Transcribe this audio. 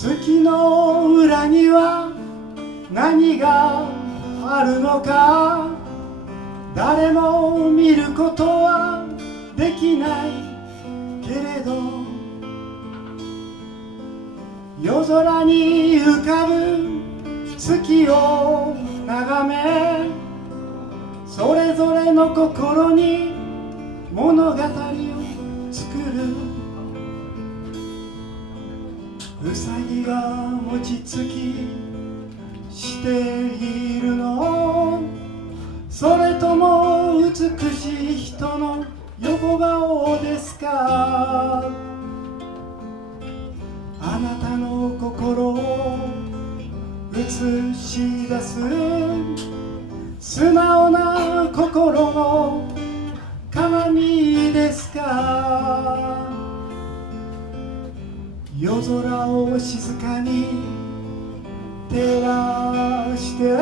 月の裏には何があるのか、誰も見ることはできないけれど、夜空に浮かぶ月を眺め、それぞれの心に物語を作る。うさぎが餅つきしているの、それとも美しい人の横顔ですか。あなたの心を映し出す素直な心の鏡ですか。夜空を静かに照らして